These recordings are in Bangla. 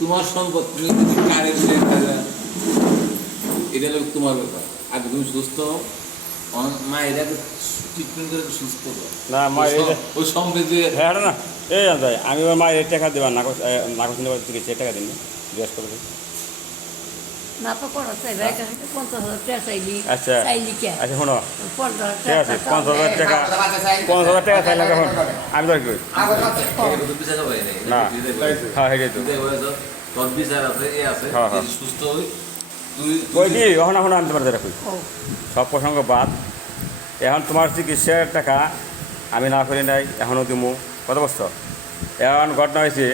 তোমার সম্পদ তুমি যদি কারে এটা লোক তোমার ব্যাপার। আগে তুমি সুস্থ মা এটাকে ট্রিটমেন্ট করে তো সুস্থ না মা ওই সম্পদে হ্যাঁ না এই যাই আমি ওর মায়ের টাকা দেবা নাকচ চিকিৎসা টাকা দিন জিজ্ঞেস করে না তো করা চাইবে 50,000 টাকা চাইলি আচ্ছা চাইলি কে আচ্ছা শোনো 50,000 ঠিক আছে 50,000 টাকা 50,000 টাকা চাইলাম এখন আমি তো কই না হ্যাঁ হেঁটে তো তোর বিচার আছে এ আছে সুস্থ হই তুই কই কি এখন এখন আনতে পারতে রাখি সব প্রসঙ্গ বাদ এখন তোমার চিকিৎসার টাকা আমি না করি নাই এখনও দিমু কত বছর এখন ঘটনা হয়েছে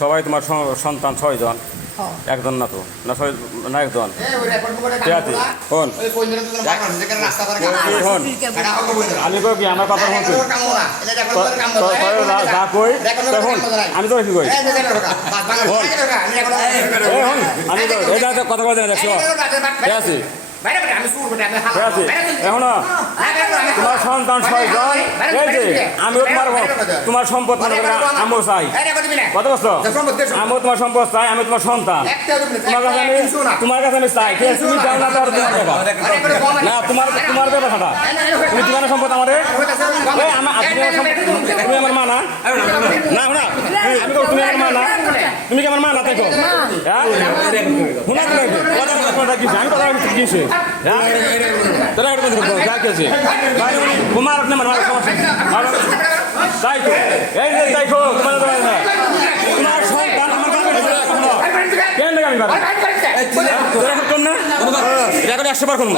সবাই তোমার সন্তান 6 জন একজন না তো না 6 না একজন ঠিক আছে শোন আমি কই কি আমার কথা শুনছি যা কই তখন আমি তো কি কই আমি তো এটা কথা বলতে না দেখছো ঠিক আছে এখন তোমার সন্তান 6 জন আমিও তোমার সম্পদ আমিও চাই কত বছর আমিও তোমার সম্পদ চাই আমি তোমার সন্তান তোমার কাছে আমি চাই ঠিক আছে তুমি চাও না না তোমার তোমার কথাটা তুমি তোমার সম্পদ আমাদের তুমি আমার মা না না না আমি তুমি আমার মা না তুমি কি আমার মা না তাই তো হ্যাঁ শোনা কথা কি আমি কথা কিনছে তোরা যা কেছে কুমার আপনি আমার তাই তো এই যে তাই তো তোমার সন্তান আমার কেন আমি এটা করে 100 বার করবো